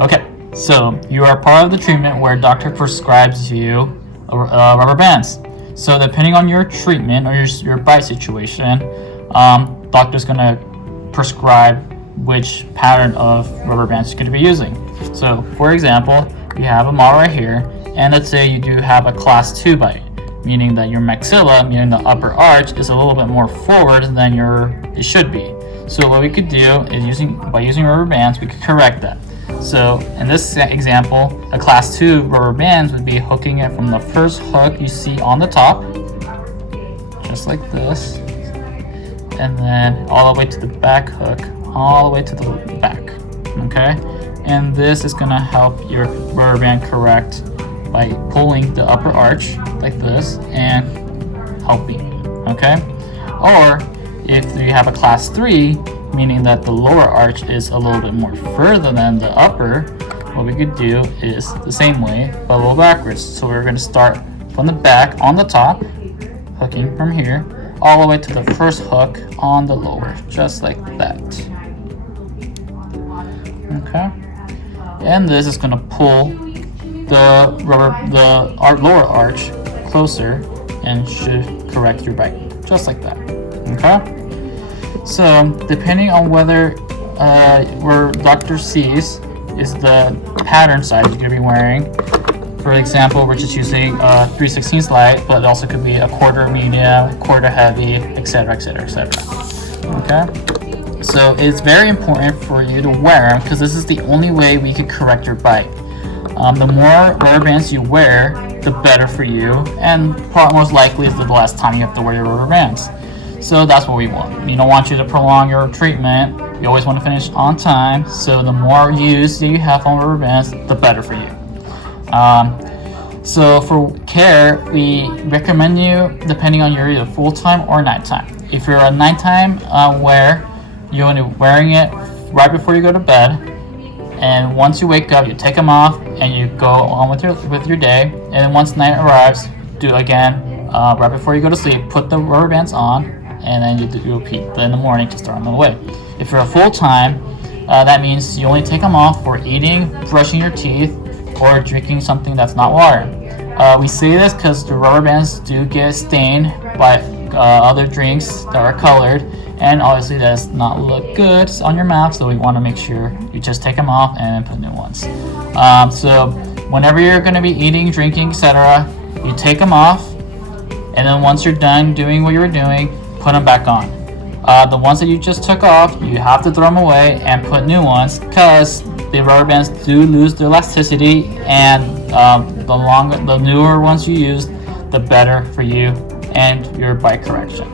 Okay, so you are part of the treatment where doctor prescribes you rubber bands. So depending on your treatment or your bite situation, doctor's gonna prescribe which pattern of rubber bands you're going to be using. So for example, you have a model right here, and let's say you do have a class 2 bite, meaning that your maxilla, meaning the upper arch, is a little bit more forward than it should be. So what we could do is by using rubber bands, we could correct that. So in this example, a class 2 rubber bands would be hooking it from the first hook you see on the top, just like this, and then all the way to the back hook, all the way to the back. Okay, and this is going to help your rubber band correct by pulling the upper arch like this and helping. Okay, or if you have a class 3, meaning that the lower arch is a little bit more further than the upper, what we could do is the same way but a little backwards. So we're going to start from the back on the top, hooking from here all the way to the first hook on the lower, just like that. Okay, and this is going to pull the lower arch closer and should correct your bite, just like that. Okay, so depending on where doctor sees is the pattern size you're going to be wearing. For example, we're just using a 3/16 light, but it also could be a quarter medium, quarter heavy, etc., etc., etc. Okay, so it's very important for you to wear them because this is the only way we can correct your bite. The more rubber bands you wear, the better for you, and most likely is the last time you have to wear your rubber bands. So that's what we want. We don't want you to prolong your treatment. We always want to finish on time. So the more use that you have on rubber bands, the better for you. So for care, we recommend you, depending on your either full-time or nighttime. If you're a nighttime wear, you're only wearing it right before you go to bed, and once you wake up, you take them off and you go on with your day. And then once night arrives, do it again right before you go to sleep. Put the rubber bands on, and then you repeat in the morning to start on the way. If you're a full-time, that means you only take them off for eating, brushing your teeth, or drinking something that's not water. We say this because the rubber bands do get stained by other drinks that are colored, and obviously that does not look good on your mouth, so we want to make sure you just take them off and put new ones. So whenever you're going to be eating, drinking, etc., you take them off, and then once you're done doing what you were doing, put them back on. The ones that you just took off, you have to throw them away and put new ones, because the rubber bands do lose their elasticity, and the newer ones you use, the better for you and your bite correction.